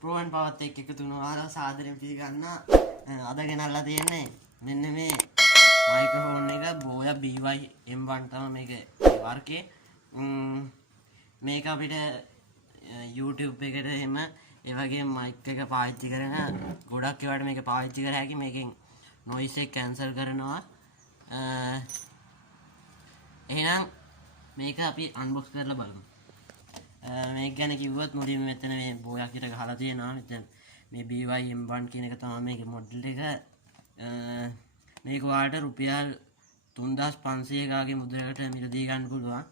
Pro and Power එක්ක එකතු වෙනවා සාදරයෙන් පිළිගන්න. අද ගෙනල්ලා තියෙන්නේ මෙන්න මේ මයික්‍රොෆෝන් එක Boya BY-M1 තමයි මේක වර්කේ. මේක අපිට YouTube එකට එහෙම ඒ වගේ මයික් එක පාවිච්චි කරන ගොඩක් ඒවාට මේක පාවිච්චි කර හැකි. මේකෙන් noise එක cancel කරනවා. එහෙනම් මේක අපි unbox කරලා බලමු. මේක ගැන කිව්වොත් මුලින්ම මෙතන මේ Boya කියලා ගහලා තියෙනවා. මෙතන මේ BY-M1 කියන එක තමයි මේකේ මොඩල් එක. මේක ඔයාලට රුපියල් 3500 ගේ මුද්‍රයකට මිලදී ගන්න පුළුවන්.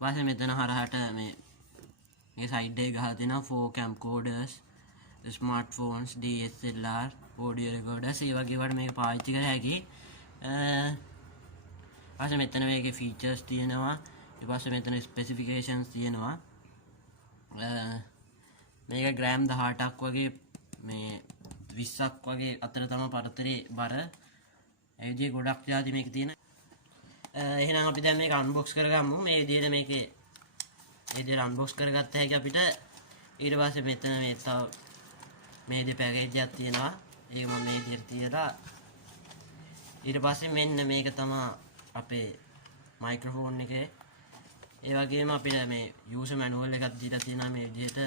වාසේ මෙතන හරහට මේ සයිඩ් එක ගහලා තියෙනවා 4 camcorders, smartphones, DSLR, audio recorders ඒ වගේ ඒවාට මේක පාවිච්චි කර හැකි. වාසේ මෙතන මේකේ features තියෙනවා. ඊට පස්සේ මෙතන specifications තියෙනවා. මේක ග්‍රෑම් 18ක් වගේ මේ 20ක් වගේ අතර තමයි පරතරේ බර. ඒ විදිහේ ගොඩක් જાති මේක තියෙන. එහෙනම් අපි දැන් මේක අන්බොක්ස් කරගමු. මේ විදිහට මේකේ මේ විදිහට අන්බොක්ස් කරගත්ත හැකි අපිට. ඊට පස්සේ මෙතන මේ තව මේ දෙ පැකේජ් එකක් තියෙනවා. ඒක මම මේ විදිහට තියලා ඊට පස්සේ මෙන්න මේක තමයි අපේ මයික්‍රොෆෝන් එකේ. ඒ වගේම අපිට මේ යූසර් මැනුවල් එකක් දීලා තියෙනවා මේ විදිහට.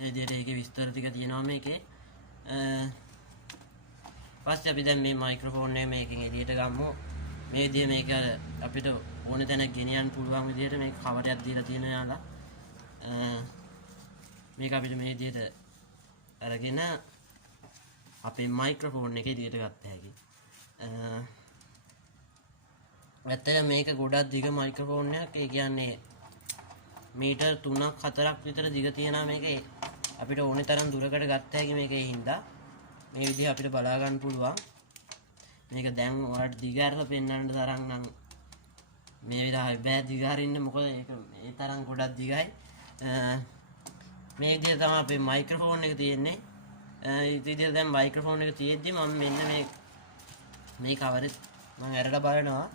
ඒ විදිහට ඒකේ විස්තර ටික තියෙනවා මේකේ. පස්සේ අපි දැන් මේ මයික්‍රොෆෝන් එක මේකෙන් එළියට ගමු. මේ විදිහ මේක අපිට ඕන තැනක ගෙනියන්න පුළුවන් විදිහට මේක කවර් එකක් දීලා තියෙනවා යාලා. මේක අපිට මේ විදිහට අරගෙන අපේ මයික්‍රොෆෝන් එක එළියට ගත්ත හැකි. ඇත්තටම මේක ගොඩක් දිග මයික්‍රොෆෝන් එකක්. ඒ කියන්නේ මීටර් 3ක් 4ක් විතර දිග තියෙනවා මේකේ. අපිට ඕනේ තරම් දුරකට ගත්ත හැකි මේකේ හින්දා මේ විදිහ අපිට බලා ගන්න පුළුවන්. මේක දැන් ඔයාලට දිග අරලා පෙන්වන්න තරම් නම් මේ විදිහයි බෑ දිග හරින්න. මොකද ඒක මේ තරම් ගොඩක් දිගයි. මේ විදිහ තමයි අපේ මයික්‍රොෆෝන් එක තියෙන්නේ. ඒ විදිහ දැන් මයික්‍රොෆෝන් එක තියෙද්දි මම මෙන්න මේ කවරෙත් මම අරලා බලනවා.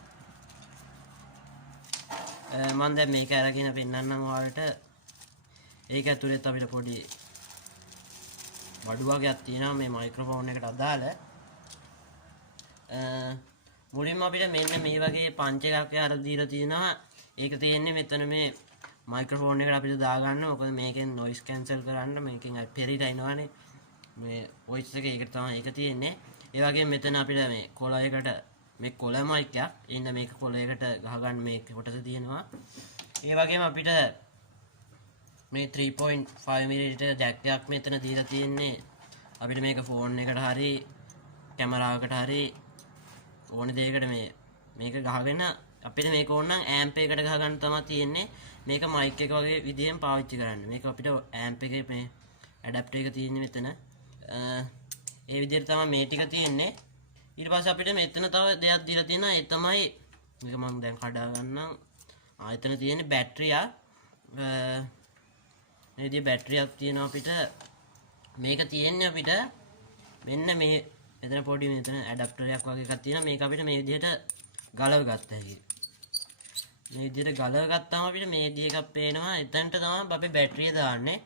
මම දැන් මේක අරගෙන පෙන්නන්නම් ඔයාලට. ඒක ඇතුළේ අපිට පොඩි බඩු වර්ගයක් තියෙනවා මේ මයික්‍රොෆෝන් එකට අදාළ. මුලින්ම අපිට මෙන්න මේ වගේ පංච් එකක් අර දීලා තියෙනවා. ඒක තියෙන්නේ මෙතන මේ මයික්‍රොෆෝන් එකට අපිට දාගන්න. මොකද මේකෙන් noise cancel කරන්න මේකෙන් පෙරිලා එනවානේ මේ voice එක. ඒකට තමයි ඒක තියෙන්නේ. ඒ වගේම මෙතන අපිට මේ කොළයකට මේ කොළ මයික් එකක් ඉන්න මේක කොළයකට ගහගන්න මේ කොටස තියෙනවා. ඒ වගේම අපිට මේ 3.5 mm ජැක් එකක් මෙතන දීලා තියෙන්නේ. අපිට මේක ෆෝන් එකට හරි කැමරාවකට හරි ඕන දෙයකට මේක ගහගෙන අපිට මේක ඕන නම් ඇම්ප් එකකට ගහගන්න තමයි තියෙන්නේ. මේක මයික් එක වගේ විදිහෙන් පාවිච්චි කරන්න. මේක අපිට ඇම්ප් එකේ මේ ඇඩැප්ටර් එක තියෙන්නේ මෙතන. ඒ විදිහට තමයි මේ ටික තියෙන්නේ. ඊට පස්සේ අපිට මෙතන තව දෙයක් දීලා තියෙනවා. ඒ තමයි මේක මම දැන් කඩා ගන්නම්. එතන තියෙන්නේ බැටරියක්. මේ විදිහේ බැටරියක් තියෙනවා අපිට. මේක තියෙන්නේ අපිට මෙන්න මේ මෙතන පොඩි මෙතන ඇඩැප්ටරයක් වගේ එකක් තියෙනවා. මේක අපිට මේ විදිහට ගලව ගත්ත හැකියි. මේ විදිහට ගලව ගත්තාම අපිට මේ විදිහ එකක් පේනවා. එතනට තමයි අපි බැටරිය දාන්නේ.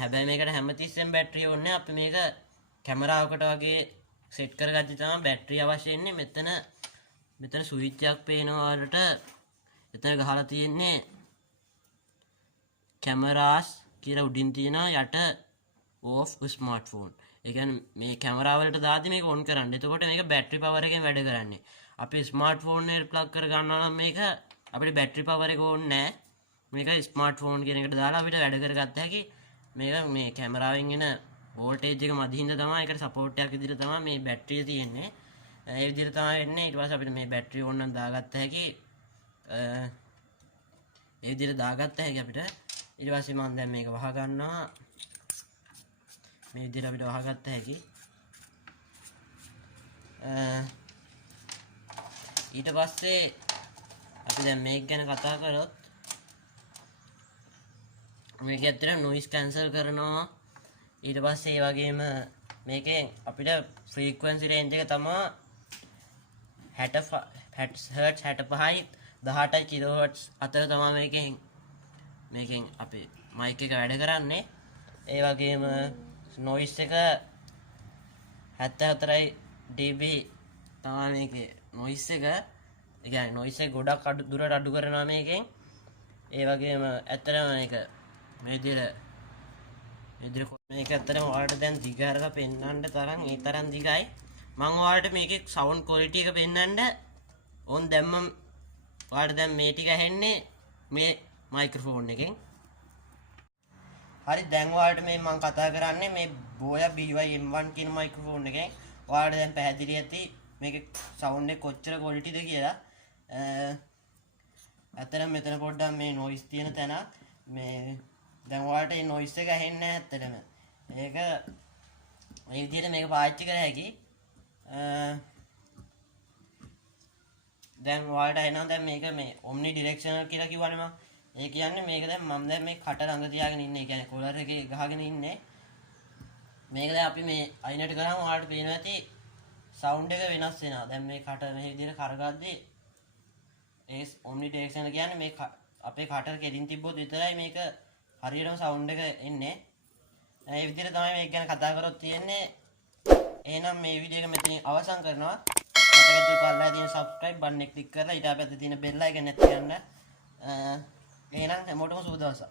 හැබැයි මේකට හැමතිස්සෙම බැටරිය ඕනේ. අපි මේක කැමරාවකට වගේ සෙට් කරගත්තී තමයි බැටරිය අවශ්‍ය වෙන්නේ. මෙතන ස්විච් එකක් පේනවා වලට. එතන ගහලා තියෙන්නේ කැමරාස් කියලා උඩින් තියෙනවා. යට off smartphone. ඒ කියන්නේ මේ කැමරාව වලට දාද්දි මේක on කරන්න. එතකොට මේක බැටරි පවර් එකෙන් වැඩ කරන්නේ. අපි ස්මාර්ට්ෆෝන් එකට ප්ලග් කර ගන්නවා නම් මේක අපිට බැටරි පවර් එක ඕනේ නැහැ. මේක ස්මාර්ට්ෆෝන් කියන එකට දාලා අපිට වැඩ කරගත්ත හැකි. මේක මේ කැමරාවෙන් එන වෝල්ටේජ් එක මදි හින්දා තමයි ඒකට සපෝට් එකක් විදිහට තමයි මේ බැටරිය තියෙන්නේ. ඒ විදිහට තමයි එන්නේ. ඊට පස්සේ අපිට මේ බැටරිය ඕන නම් දාගත්ත හැකි. ඒ විදිහට දාගත්ත හැකි අපිට. ඊට පස්සේ මම දැන් මේක වහ ගන්නවා. මේ විදිහට අපිට වහගත්ත හැකි. ඊට පස්සේ අපි දැන් මේක ගැන කතා කරොත් මේක ඇත්තටම noise cancel කරනවා. ඊට පස්සේ ඒ වගේම මේකෙන් අපිට frequency range එක තමයි 60 Hz 65යි 18 kHz අතර තමයි මේකෙන් මේකෙන් අපේ මයික් එක වැඩ කරන්නේ. ඒ වගේම නොයිස් එක 74 dB තමයි මේකේ නොයිස් එක. ඒ කියන්නේ නොයිස් එක ගොඩක් දුරට අඩු කරනවා මේකෙන්. ඒ වගේම ඇත්තටම මේක මේ විදිහට මේක ඇත්තටම ඔයාලට දැන් දිග අරලා පෙන්වන්න තරම් ඒ තරම් දිගයි. මම ඔයාලට මේකේ සවුන්ඩ් ක්වොලිටි එක පෙන්වන්න ඕන් දැම්මම ඔයාලට දැන් මේ ටික ඇහෙන්නේ මේ මයික්‍රොෆෝන් එකෙන්. හරි දැන් ඔයාලට මේ මම කතා කරන්නේ මේ Boya BY-M1 කියන මයික්‍රොෆෝන් එකෙන්. ඔයාලට දැන් පැහැදිලි ඇති මේකේ සවුන්ඩ් එක කොච්චර ක්වොලිටිද කියලා. ඇත්තටම මෙතන පොඩ්ඩක් මේ නොයිස් තියෙන තැන මේ දැන් ඔයාලට මේ නොයිස් එක ඇහෙන්නේ නැහැ ඇත්තටම. ඒක මේ විදිහට මේක පාවිච්චි කර හැකි. දැන් ඔයාලට එනවා දැන් මේක මේ omni directional කියලා කිව්වනේ මම. ඒ කියන්නේ මේක දැන් මම දැන් මේ කට ළඟ තියාගෙන ඉන්නේ. ඒ කියන්නේ කොලර් එකේ ගහගෙන ඉන්නේ. මේක දැන් අපි මේ අයිනට කරාම ඔයාලට පේනවා ඇති සවුන්ඩ් එක වෙනස් වෙනවා. දැන් මේ කට මේ විදිහට කරගද්දී ඒ omni directional කියන්නේ මේ අපේ කට කෙලින් තිබ්බොත් විතරයි මේක හරියටම සවුන්ඩ් එක එන්නේ. ඒ විදිහට තමයි මේක ගැන කතා කරොත් තියෙන්නේ. එහෙනම් මේ වීඩියෝ එක මෙතනින් අවසන් කරනවා. මතක කරලා තියෙන subscribe button එක ක්ලික් කරලා ඊට පස්සේ තියෙන bell icon එක නැත් තියන්න. එහෙනම් හැමෝටම සුබ දවසක්.